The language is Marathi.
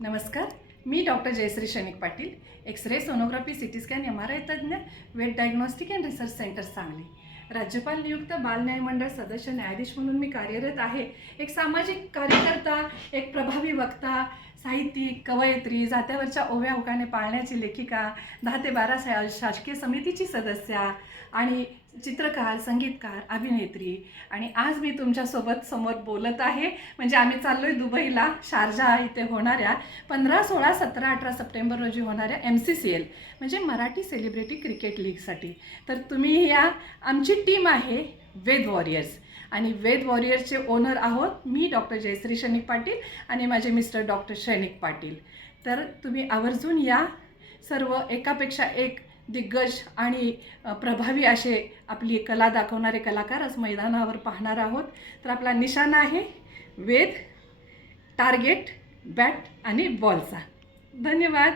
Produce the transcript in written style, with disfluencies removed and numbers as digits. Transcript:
नमस्कार. मी doctor Jayashree Shainik Patil, X ray, sonography, CT scan, MRI तज्ज्ञ, वेट diagnostic and research centre Sangli. राज्यपाल नियुक्त बाल न्याय मंडळ सदस्य न्यायाधीश म्हणून मी कार्यरत आहे. एक सामाजिक कार्यकर्ता, एक प्रभावी वक्ता, साहित्यिक, कवयित्री, जात्यावरच्या ओव्या उकाने पाळण्याची लेखिका, 10 ते 12 शासकीय समितीची सदस्या आणि चित्रकार, संगीतकार, अभिनेत्री. आणि आज मी तुमच्यासोबत समोर बोलत आहे. म्हणजे आम्ही चाललोय दुबईला, शारजा इथे होणाऱ्या 15, 16, 17, 18 सप्टेंबर रोजी होणाऱ्या MCCL म्हणजे मराठी सेलिब्रिटी क्रिकेट लीगसाठी. तर तुम्ही या आमची टीम आहे वेद वॉरियर्स आणि वेद वॉरियर्सचे ओनर आहोत मी डॉक्टर जयश्री शैनिक पाटील आणि माझे मिस्टर डॉक्टर शैनिक पाटील. तर तुम्ही आवर्जून या. सर्व एकापेक्षा एक दिग्गज आणि प्रभावी असे आपली कला दाखवणारे कलाकार आज मैदानावर पाहणार आहोत. तर आपला निशाणा आहे वेद, टार्गेट, बॅट आणि बॉलचा. धन्यवाद.